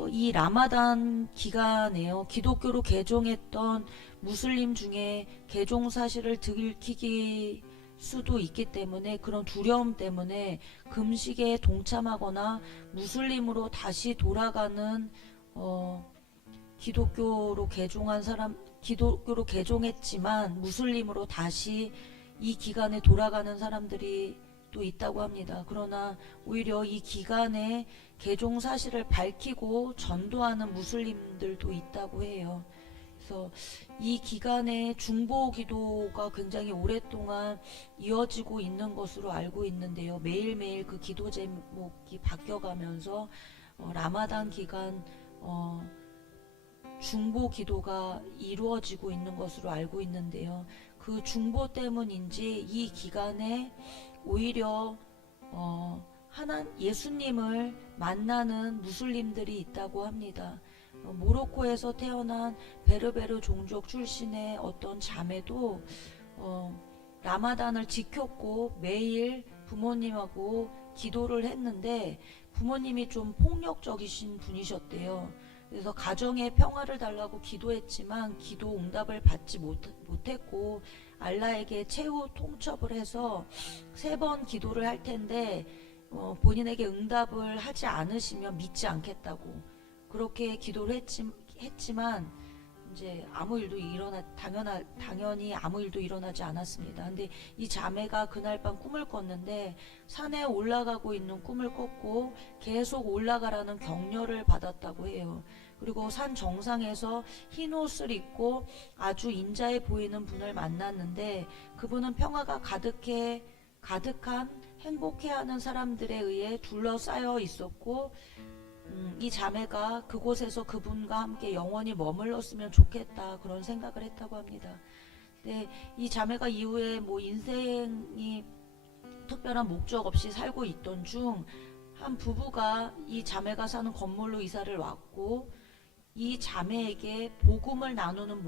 이 라마단 기간에요. 기독교로 개종했던 무슬림 중에 개종 사실을 들키기 수도 있기 때문에 그런 두려움 때문에 금식에 동참하거나 무슬림으로 다시 돌아가는 기독교로 개종했지만 무슬림으로 다시 이 기간에 돌아가는 사람들이 또 있다고 합니다. 그러나 오히려 이 기간에 개종 사실을 밝히고 전도하는 무슬림들도 있다고 해요. 그래서 이 기간에 중보 기도가 굉장히 오랫동안 이어지고 있는 것으로 알고 있는데요. 매일매일 그 기도 제목이 바뀌어가면서 라마단 기간 중보 기도가 이루어지고 있는 것으로 알고 있는데요. 그 중보 때문인지 이 기간에 오히려 예수님을 만나는 무슬림들이 있다고 합니다. 모로코에서 태어난 베르베르 종족 출신의 어떤 자매도 라마단을 지켰고 매일 부모님하고 기도를 했는데 부모님이 좀 폭력적이신 분이셨대요. 그래서 가정의 평화를 달라고 기도했지만 기도 응답을 받지 못했고 알라에게 최후 통첩을 해서 3번 기도를 할 텐데 본인에게 응답을 하지 않으시면 믿지 않겠다고 그렇게 기도를 했지만 이제 아무 일도 당연히 아무 일도 일어나지 않았습니다. 근데 이 자매가 그날 밤 꿈을 꿨는데 산에 올라가고 있는 꿈을 꿨고 계속 올라가라는 격려를 받았다고 해요. 그리고 산 정상에서 흰 옷을 입고 아주 인자해 보이는 분을 만났는데 그분은 평화가 가득한 행복해하는 사람들에 의해 둘러싸여 있었고 이 자매가 그곳에서 그분과 함께 영원히 머물렀으면 좋겠다 그런 생각을 했다고 합니다. 근데 이 자매가 이후에 인생이 특별한 목적 없이 살고 있던 중 한 부부가 이 자매가 사는 건물로 이사를 왔고 이 자매에게 복음을 나누는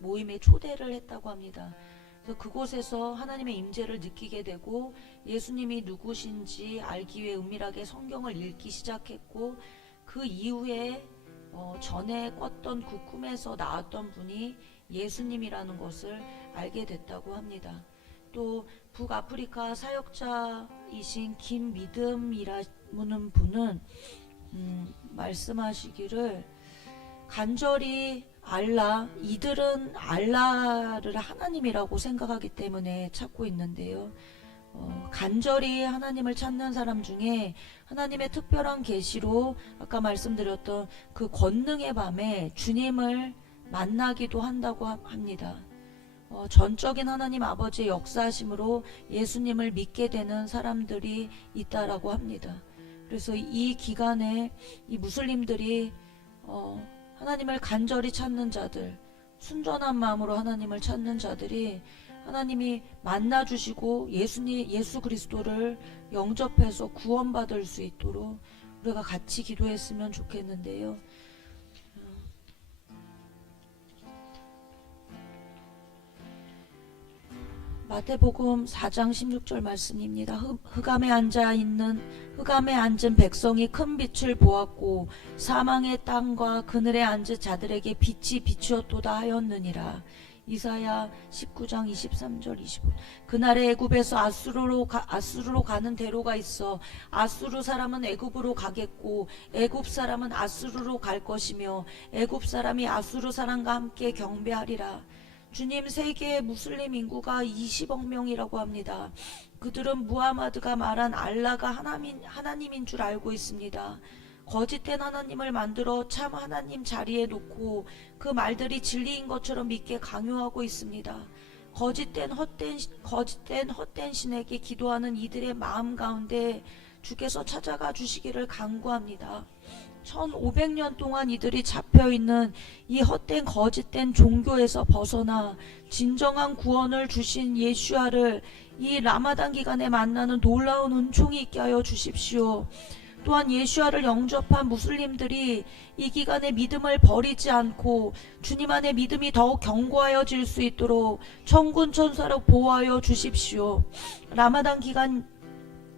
모임에 초대를 했다고 합니다. 그래서 그곳에서 하나님의 임재를 느끼게 되고 예수님이 누구신지 알기 위해 은밀하게 성경을 읽기 시작했고 그 이후에 전에 꿨던 그 꿈에서 나왔던 분이 예수님이라는 것을 알게 됐다고 합니다. 또 북아프리카 사역자이신 김믿음이라는 분은 말씀하시기를 간절히 이들은 알라를 하나님이라고 생각하기 때문에 찾고 있는데요. 간절히 하나님을 찾는 사람 중에 하나님의 특별한 계시로 아까 말씀드렸던 그 권능의 밤에 주님을 만나기도 한다고 합니다. 전적인 하나님 아버지의 역사하심으로 예수님을 믿게 되는 사람들이 있다라고 합니다. 그래서 이 기간에 이 무슬림들이 하나님을 간절히 찾는 자들, 순전한 마음으로 하나님을 찾는 자들이 하나님이 만나주시고 예수 그리스도를 영접해서 구원받을 수 있도록 우리가 같이 기도했으면 좋겠는데요. 마태복음 4장 16절 말씀입니다. 흑암에 앉은 백성이 큰 빛을 보았고 사망의 땅과 그늘에 앉은 자들에게 빛이 비추었도다 하였느니라. 이사야 19장 23절 25. 그날에 애굽에서 아수르로 가는 대로가 있어 아수르 사람은 애굽으로 가겠고 애굽 사람은 아수르로 갈 것이며 애굽 사람이 아수르 사람과 함께 경배하리라. 주님 세계의 무슬림 인구가 20억 명이라고 합니다. 그들은 무하마드가 말한 알라가 하나님인 줄 알고 있습니다. 거짓된 하나님을 만들어 참 하나님 자리에 놓고 그 말들이 진리인 것처럼 믿게 강요하고 있습니다. 거짓된 헛된 신에게 기도하는 이들의 마음 가운데 주께서 찾아가 주시기를 간구합니다. 1500년 동안 이들이 잡혀있는 이 헛된 거짓된 종교에서 벗어나 진정한 구원을 주신 예수아를 이 라마단 기간에 만나는 놀라운 은총이 있게 하여 주십시오. 또한 예수아를 영접한 무슬림들이 이 기간에 믿음을 버리지 않고 주님 안에 믿음이 더욱 견고하여질 수 있도록 천군 천사로 보호하여 주십시오. 라마단 기간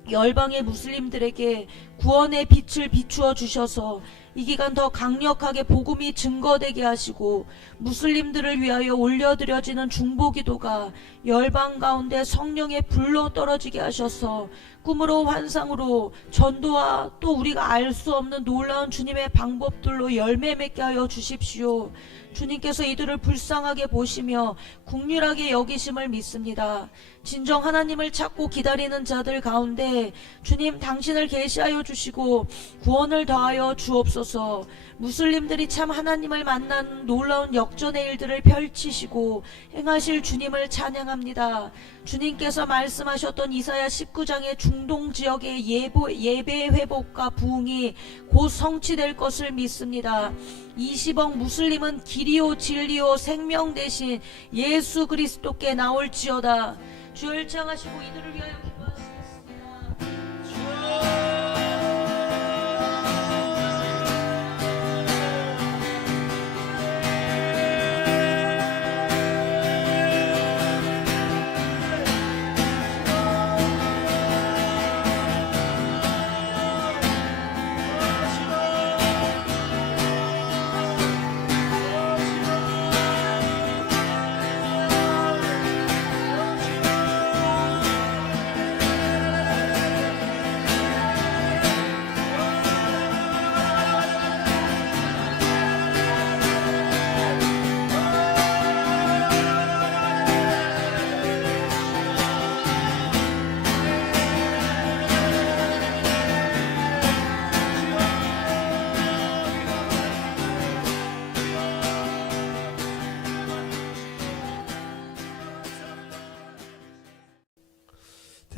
열방의 무슬림들에게 구원의 빛을 비추어 주셔서 이 기간 더 강력하게 복음이 증거되게 하시고 무슬림들을 위하여 올려드려지는 중보기도가 열방 가운데 성령의 불로 떨어지게 하셔서 꿈으로 환상으로 전도와 또 우리가 알 수 없는 놀라운 주님의 방법들로 열매 맺게 하여 주십시오. 주님께서 이들을 불쌍하게 보시며 국률하게 여기심을 믿습니다. 진정 하나님을 찾고 기다리는 자들 가운데 주님 당신을 계시하여 주시고 구원을 더하여 주옵소서. 무슬림들이 참 하나님을 만난 놀라운 역전의 일들을 펼치시고 행하실 주님을 찬양합니다. 주님께서 말씀하셨던 이사야 19장의 중동 지역의 예배 회복과 부흥이 곧 성취될 것을 믿습니다. 20억 무슬림은 길이요 진리요 생명 대신 예수 그리스도께 나올지어다. 주여 일창하시고 이들을 위하여 기도하시옵소서.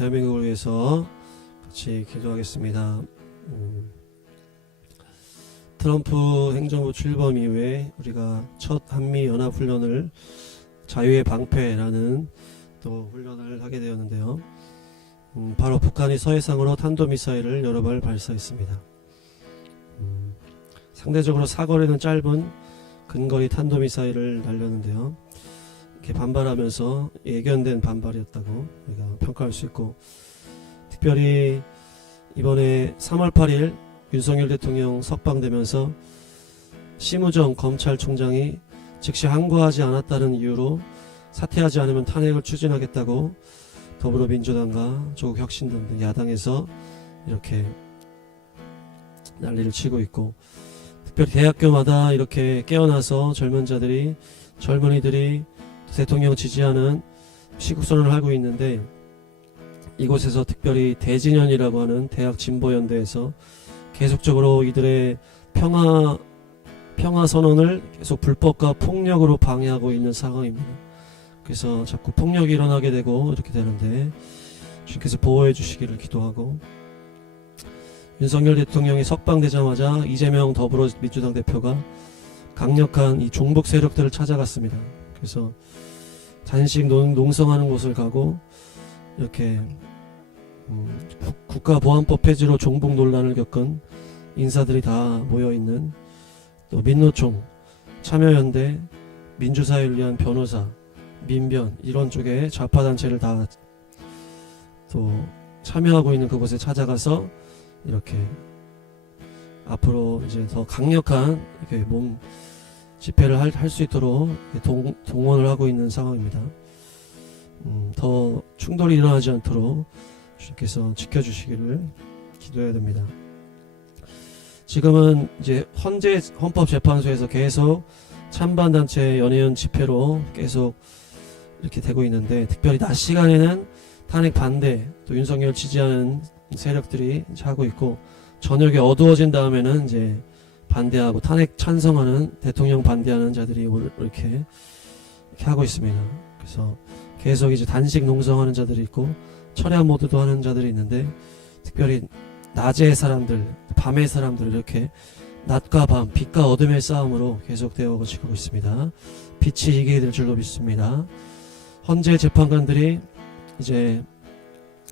대한민국을 위해서 같이 기도하겠습니다. 트럼프 행정부 출범 이후에 우리가 첫 한미 연합 훈련을 자유의 방패라는 또 훈련을 하게 되었는데요. 바로 북한이 서해상으로 탄도미사일을 여러 발 발사했습니다. 상대적으로 사거리는 짧은 근거리 탄도미사일을 날렸는데요. 이렇게 반발하면서 예견된 반발이었다고 우리가 평가할 수 있고, 특별히 이번에 3월 8일 윤석열 대통령 석방되면서 심우정 검찰총장이 즉시 항거하지 않았다는 이유로 사퇴하지 않으면 탄핵을 추진하겠다고 더불어민주당과 조국혁신당 등 야당에서 이렇게 난리를 치고 있고, 특별히 대학교마다 이렇게 깨어나서 젊은이들이 대통령 지지하는 시국선언을 하고 있는데, 이곳에서 특별히 대진연이라고 하는 대학 진보연대에서 계속적으로 이들의 평화 선언을 계속 불법과 폭력으로 방해하고 있는 상황입니다. 그래서 자꾸 폭력이 일어나게 되고 이렇게 되는데, 주님께서 보호해 주시기를 기도하고, 윤석열 대통령이 석방되자마자 이재명 더불어민주당 대표가 강력한 이 종북 세력들을 찾아갔습니다. 그래서 단식 농성하는 곳을 가고, 이렇게 국가보안법 폐지로 종북 논란을 겪은 인사들이 다 모여있는, 또 민노총, 참여연대, 민주사회를 위한 변호사, 민변, 이런 쪽의 좌파단체를 다 또 참여하고 있는 그곳에 찾아가서 이렇게 앞으로 이제 더 강력한 이렇게 집회를 할 수 있도록 동원을 하고 있는 상황입니다. 더 충돌이 일어나지 않도록 주님께서 지켜주시기를 기도해야 됩니다. 지금은 이제 헌법재판소에서 계속 찬반단체 연이은 집회로 계속 이렇게 되고 있는데, 특별히 낮 시간에는 탄핵 반대, 또 윤석열 지지하는 세력들이 이제 하고 있고, 저녁에 어두워진 다음에는 이제 반대하고 탄핵 찬성하는, 대통령 반대하는 자들이 이렇게 하고 있습니다. 그래서 계속 이제 단식 농성하는 자들이 있고, 철야 모드도 하는 자들이 있는데, 특별히 낮의 사람들, 밤의 사람들, 이렇게 낮과 밤, 빛과 어둠의 싸움으로 계속되어 지고 있습니다. 빛이 이기게 될 줄로 믿습니다. 헌재 재판관들이 이제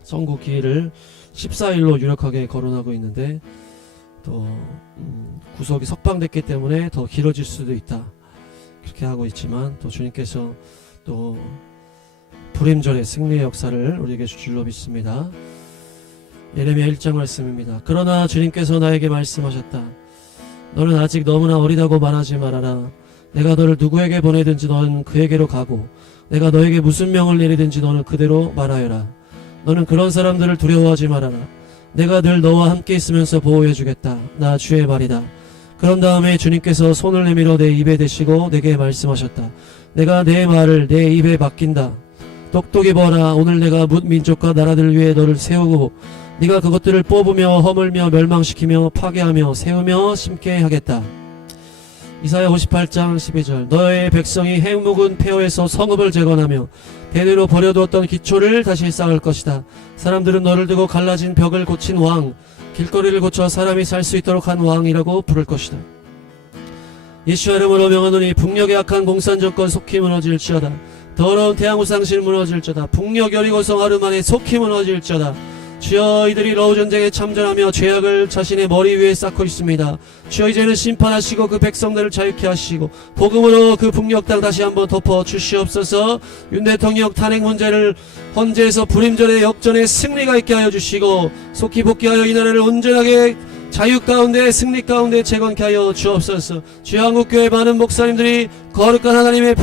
선고 기일을 14일로 유력하게 거론하고 있는데, 또 구속이 석방됐기 때문에 더 길어질 수도 있다, 그렇게 하고 있지만, 또 주님께서 또 불임절의 승리의 역사를 우리에게 줄 줄로 믿습니다. 예레미야 1장 말씀입니다. 그러나 주님께서 나에게 말씀하셨다. 너는 아직 너무나 어리다고 말하지 말아라. 내가 너를 누구에게 보내든지 너는 그에게로 가고, 내가 너에게 무슨 명을 내리든지 너는 그대로 말하여라. 너는 그런 사람들을 두려워하지 말아라. 내가 늘 너와 함께 있으면서 보호해 주겠다. 나 주의 말이다. 그런 다음에 주님께서 손을 내밀어 내 입에 대시고 내게 말씀하셨다. 내가 내 말을 내 입에 맡긴다. 똑똑히 보아라. 오늘 내가 뭇 민족과 나라들을 위해 너를 세우고, 네가 그것들을 뽑으며 허물며 멸망시키며 파괴하며 세우며 심게 하겠다. 이사야 58장 12절. 너의 백성이 행묵은 폐허에서 성읍을 재건하며 대대로 버려두었던 기초를 다시 쌓을 것이다. 사람들은 너를 두고 갈라진 벽을 고친 왕, 길거리를 고쳐 사람이 살 수 있도록 한 왕이라고 부를 것이다. 예수의 이름으로 명하노니 북녘의 악한 공산정권 속히 무너질지어다. 더러운 태양우상실 무너질지어다. 북녘 여리고성 하루 만에 속히 무너질지어다. 주여, 이들이 러우전쟁에 참전하며 죄악을 자신의 머리 위에 쌓고 있습니다. 주여, 이제는 심판하시고 그 백성들을 자유케 하시고 복음으로 그 북녘 땅 다시 한번 덮어 주시옵소서. 윤 대통령 탄핵 문제를 헌재에서 불임절의 역전의 승리가 있게 하여 주시고, 속히 복귀하여 이 나라를 온전하게 자유 가운데 승리 가운데 재건케 하여 주옵소서. 주여, 한국교회 많은 목사님들이 거룩한 하나님의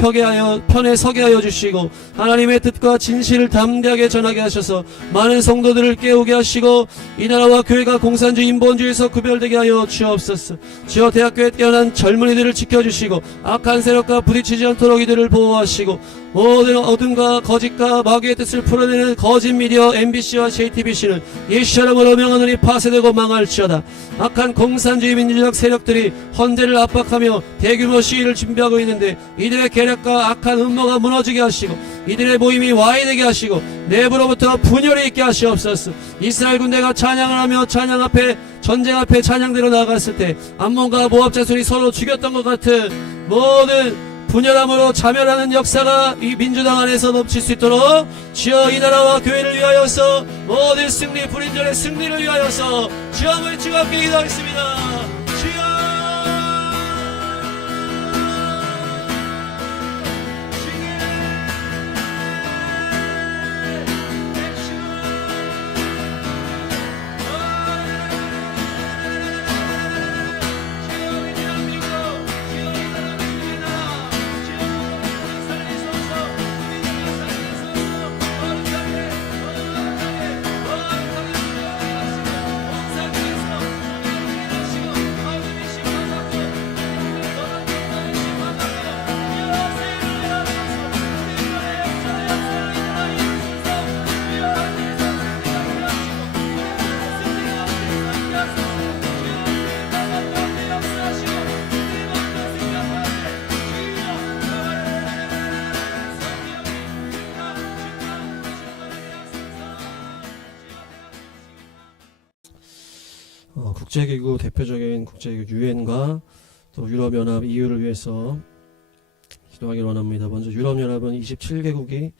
편에 서게 하여 주시고, 하나님의 뜻과 진실을 담대하게 전하게 하셔서 많은 성도들을 깨우게 하시고, 이 나라와 교회가 공산주의 인본주의에서 구별되게 하여 주옵소서. 주여, 대학교에 깨어난 젊은이들을 지켜주시고 악한 세력과 부딪히지 않도록 이들을 보호하시고, 모든 어둠과 거짓과 마귀의 뜻을 풀어내는 거짓 미디어 MBC와 JTBC는 예수의 이름으로 명하노니 파쇄되고 망할지어다. 악한 공산주의 민주적 세력들이 헌재를 압박하며 대규모 시위를 준비하고 있는데 가운데 이들의 계략과 악한 음모가 무너지게 하시고 이들의 모임이 와해되게 하시고 내부로부터 분열이 있게 하시옵소서. 이스라엘 군대가 찬양을 하며 찬양 앞에 전쟁 앞에 찬양대로 나아갔을 때 암몬과 모압 자손이 서로 죽였던 것 같은 모든 분열함으로 자멸하는 역사가 이 민주당 안에서 넘칠 수 있도록 주여 이 나라와 교회를 위하여서 모든 승리 불인절의 승리를 위하여서 주여 한번 외치고 함께 기도하겠습니다. 주여 국제기구 대표적인 국제기구 유엔과 또 유럽연합 EU를 위해서 기도하기를 원합니다. 먼저 유럽연합은 27개국이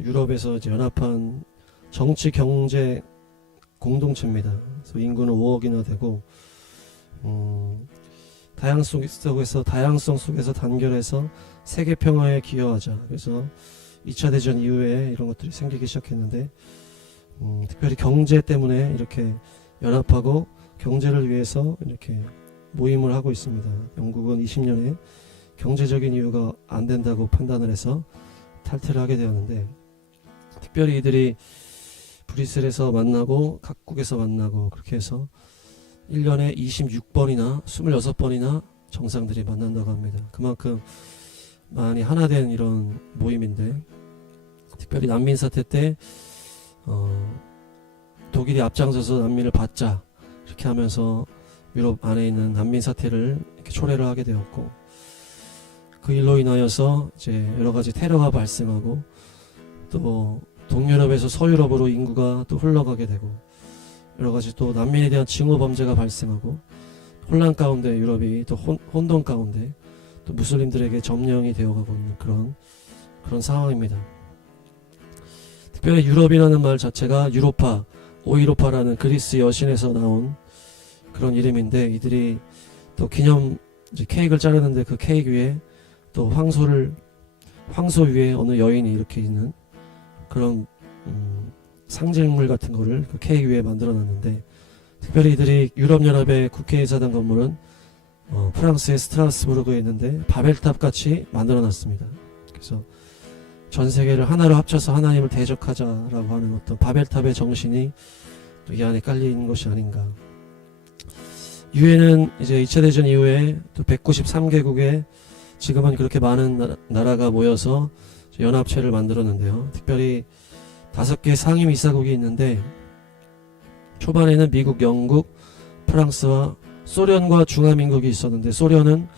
유럽에서 이제 연합한 정치 경제 공동체입니다. 그래서 인구는 5억이나 되고 다양성 속에서 단결해서 세계 평화에 기여하자. 그래서 2차 대전 이후에 이런 것들이 생기기 시작했는데 특별히 경제 때문에 이렇게 연합하고 경제를 위해서 이렇게 모임을 하고 있습니다. 영국은 20년에 경제적인 이유가 안 된다고 판단을 해서 탈퇴를 하게 되었는데 특별히 이들이 브뤼셀에서 만나고 각국에서 만나고 그렇게 해서 1년에 26번이나 26번이나 정상들이 만난다고 합니다. 그만큼 많이 하나된 이런 모임인데 특별히 난민 사태 때 독일이 앞장서서 난민을 받자 이렇게 하면서 유럽 안에 있는 난민 사태를 이렇게 초래를 하게 되었고 그 일로 인하여서 이제 여러 가지 테러가 발생하고 또 동유럽에서 서유럽으로 인구가 또 흘러가게 되고 여러 가지 또 난민에 대한 증오 범죄가 발생하고 혼란 가운데 유럽이 또 혼돈 가운데 또 무슬림들에게 점령이 되어가고 있는 그런 상황입니다. 특별히 유럽이라는 말 자체가 유로파, 오이로파라는 그리스 여신에서 나온 그런 이름인데 이들이 또 기념 케이크를 자르는데 그 케이크 위에 또 황소 위에 어느 여인이 이렇게 있는 그런 상징물 같은 거를 그 케이크 위에 만들어 놨는데 특별히 이들이 유럽연합의 국회의사당 건물은 프랑스의 스트라스부르크에 있는데 바벨탑 같이 만들어 놨습니다. 그래서 전 세계를 하나로 합쳐서 하나님을 대적하자라고 하는 어떤 바벨탑의 정신이 또 이 안에 깔린 것이 아닌가. 유엔은 이제 2차 대전 이후에 또 193개국에 지금은 그렇게 많은 나라가 모여서 연합체를 만들었는데요. 특별히 5개 상임 이사국이 있는데 초반에는 미국, 영국, 프랑스와 소련과 중화민국이 있었는데 소련은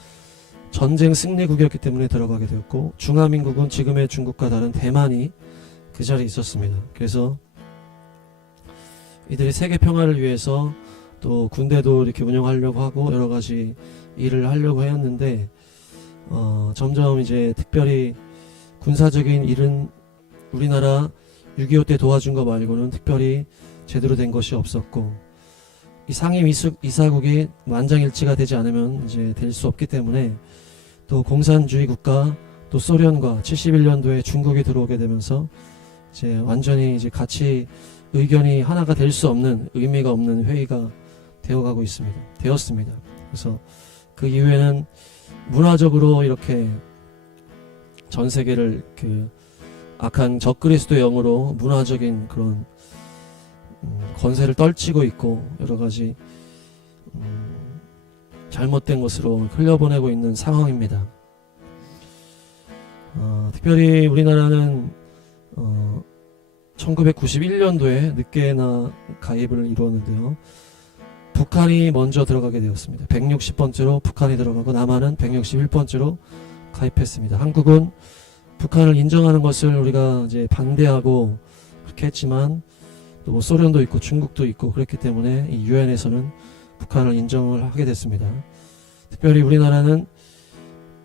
전쟁 승리국이었기 때문에 들어가게 되었고 중화민국은 지금의 중국과 다른 대만이 그 자리에 있었습니다. 그래서 이들이 세계 평화를 위해서 또 군대도 이렇게 운영하려고 하고 여러 가지 일을 하려고 했는데 점점 이제 특별히 군사적인 일은 우리나라 6.25 때 도와준 거 말고는 특별히 제대로 된 것이 없었고 이 상임 이사국이 만장일치가 되지 않으면 이제 될 수 없기 때문에 또 공산주의 국가 또 소련과 71년도에 중국이 들어오게 되면서 이제 완전히 이제 같이 의견이 하나가 될 수 없는 의미가 없는 회의가 되었습니다. 그래서 그 이후에는 문화적으로 이렇게 전 세계를 그 악한 적그리스도의 영으로 문화적인 그런 권세를 떨치고 있고 여러 가지 잘못된 것으로 흘려보내고 있는 상황입니다. 특별히 우리나라는 1991년도에 늦게나 가입을 이루었는데요. 북한이 먼저 들어가게 되었습니다. 160번째로 북한이 들어가고 남한은 161번째로 가입했습니다. 한국은 북한을 인정하는 것을 우리가 이제 반대하고 그렇게 했지만 또 뭐 소련도 있고 중국도 있고 그랬기 때문에 이 유엔에서는 북한을 인정을 하게 됐습니다. 특별히 우리나라는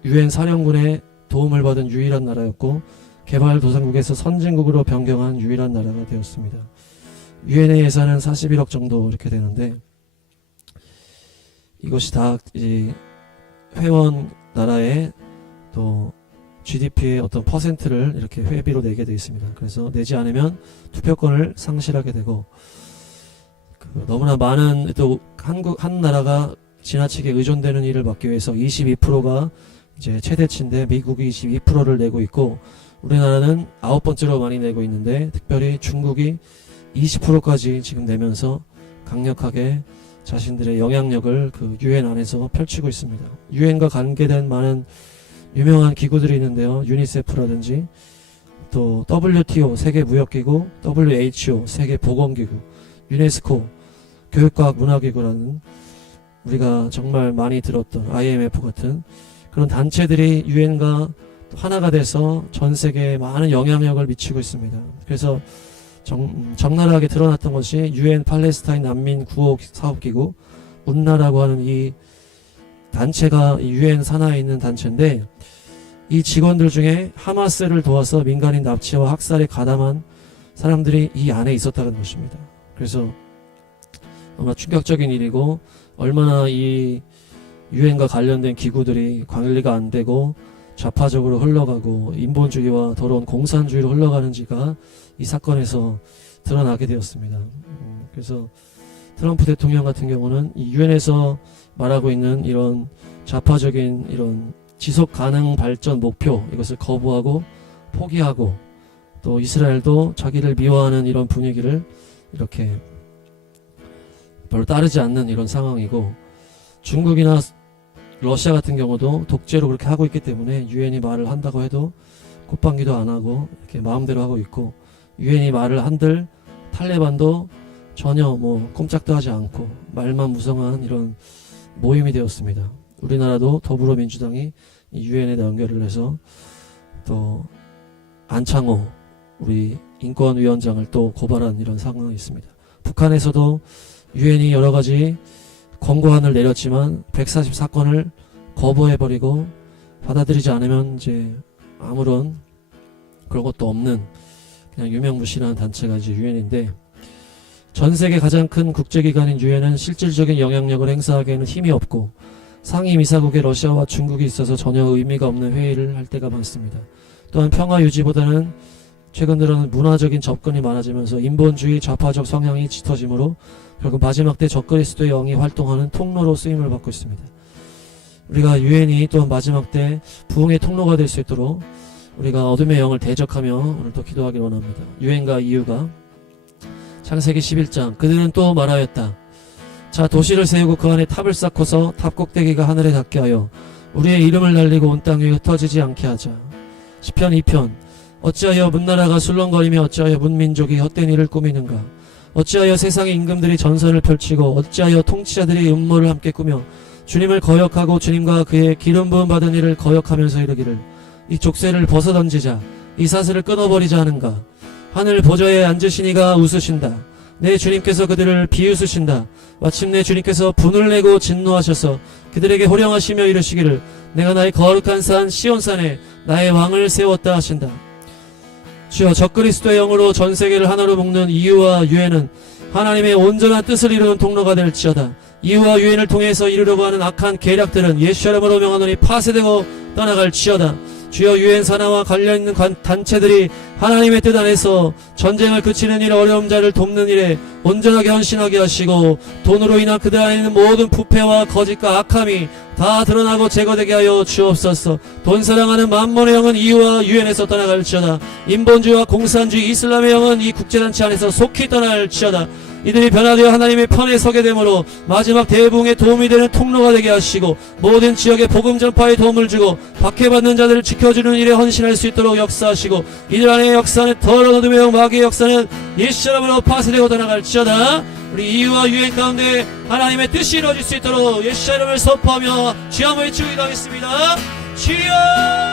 유엔 사령군의 도움을 받은 유일한 나라였고 개발도상국에서 선진국으로 변경한 유일한 나라가 되었습니다. 유엔의 예산은 41억 정도 이렇게 되는데 이것이 다 이 회원 나라의 또 GDP의 어떤 퍼센트를 이렇게 회비로 내게 되어 있습니다. 그래서 내지 않으면 투표권을 상실하게 되고 너무나 많은 또 한 나라가 지나치게 의존되는 일을 막기 위해서 22%가 이제 최대치인데 미국이 22%를 내고 있고 우리나라는 9번째로 많이 내고 있는데 특별히 중국이 20%까지 지금 내면서 강력하게 자신들의 영향력을 그 유엔 안에서 펼치고 있습니다. 유엔과 관계된 많은 유명한 기구들이 있는데요. 유니세프라든지 또 WTO 세계무역기구, WHO 세계보건기구, 유네스코 교육과학문화기구라는 우리가 정말 많이 들었던 IMF 같은 그런 단체들이 유엔과 하나가 돼서 전 세계에 많은 영향력을 미치고 있습니다. 그래서 적나라하게 드러났던 것이 유엔 팔레스타인 난민 구호 사업기구 운나라고 하는 이 단체가 유엔 산하에 있는 단체인데 이 직원들 중에 하마스를 도와서 민간인 납치와 학살에 가담한 사람들이 이 안에 있었다는 것입니다. 그래서 아마 충격적인 일이고 얼마나 이 유엔과 관련된 기구들이 관리가 안 되고 좌파적으로 흘러가고 인본주의와 더러운 공산주의로 흘러가는지가 이 사건에서 드러나게 되었습니다. 그래서 트럼프 대통령 같은 경우는 이 유엔에서 말하고 있는 이런 좌파적인 이런 지속 가능 발전 목표 이것을 거부하고 포기하고 또 이스라엘도 자기를 미워하는 이런 분위기를 이렇게 별로 따르지 않는 이런 상황이고 중국이나 러시아 같은 경우도 독재로 그렇게 하고 있기 때문에 유엔이 말을 한다고 해도 콧방귀도 안 하고 이렇게 마음대로 하고 있고 유엔이 말을 한들 탈레반도 전혀 뭐 꼼짝도 하지 않고 말만 무성한 이런 모임이 되었습니다. 우리나라도 더불어민주당이 이 유엔에 연결을 해서 또 안창호 우리 인권위원장을 또 고발한 이런 상황이 있습니다. 북한에서도 유엔이 여러 가지 권고안을 내렸지만 144건을 거부해버리고 받아들이지 않으면 이제 아무런 그런 것도 없는 그냥 유명무실한 단체가 이제 유엔인데 전 세계 가장 큰 국제기관인 유엔은 실질적인 영향력을 행사하기에는 힘이 없고 상임이사국에 러시아와 중국이 있어서 전혀 의미가 없는 회의를 할 때가 많습니다. 또한 평화 유지보다는 최근 들어는 문화적인 접근이 많아지면서 인본주의 좌파적 성향이 짙어지므로 결국 마지막 때 적그리스도의 영이 활동하는 통로로 쓰임을 받고 있습니다. 우리가 유엔이 또한 마지막 때 부흥의 통로가 될 수 있도록 우리가 어둠의 영을 대적하며 오늘도 기도하기를 원합니다. 유엔과 EU가 창세기 11장 그들은 또 말하였다. 자 도시를 세우고 그 안에 탑을 쌓고서 탑 꼭대기가 하늘에 닿게 하여 우리의 이름을 날리고 온 땅 위에 흩어지지 않게 하자. 시편 2편 어찌하여 문나라가 술렁거리며 어찌하여 문민족이 헛된 일을 꾸미는가. 어찌하여 세상의 임금들이 전선을 펼치고 어찌하여 통치자들이 음모를 함께 꾸며 주님을 거역하고 주님과 그의 기름 부음 받은 일을 거역하면서 이르기를 이 족쇄를 벗어던지자 이 사슬을 끊어버리자 하는가. 하늘 보좌에 앉으신 이가 웃으신다. 내 주님께서 그들을 비웃으신다. 마침내 주님께서 분을 내고 진노하셔서 그들에게 호령하시며 이르시기를 내가 나의 거룩한 산 시온산에 나의 왕을 세웠다 하신다. 주여 적그리스도의 영으로 전 세계를 하나로 묶는 EU와 유엔은 하나님의 온전한 뜻을 이루는 통로가 될지어다. EU와 유엔을 통해서 이루려고 하는 악한 계략들은 예수 이름으로 명하노니 파쇄되고 떠나갈지어다. 주여 유엔 산하와 관련있는 단체들이 하나님의 뜻 안에서 전쟁을 그치는 일 어려움 자를 돕는 일에 온전하게 헌신하게 하시고 돈으로 인한 그들 안에 있는 모든 부패와 거짓과 악함이 다 드러나고 제거되게 하여 주옵소서. 돈 사랑하는 만몬의 영은 EU와 유엔에서 떠나갈지어다. 인본주의와 공산주의 이슬람의 영은 이 국제단체 안에서 속히 떠날지어다. 이들이 변화되어 하나님의 편에 서게 되므로 마지막 대부흥에 도움이 되는 통로가 되게 하시고 모든 지역에 복음 전파에 도움을 주고 박해받는 자들을 지켜주는 일에 헌신할 수 있도록 역사하시고 이들 안에 역사는 더러운 어둠의 영 마귀의 역사는 예수 이름으로 파쇄되고 떠나갈지어다. 우리 EU와 유엔 가운데 하나님의 뜻이 이루어질 수 있도록 예수 이름을 선포하며 주여 외치고 기도하겠습니다. 주여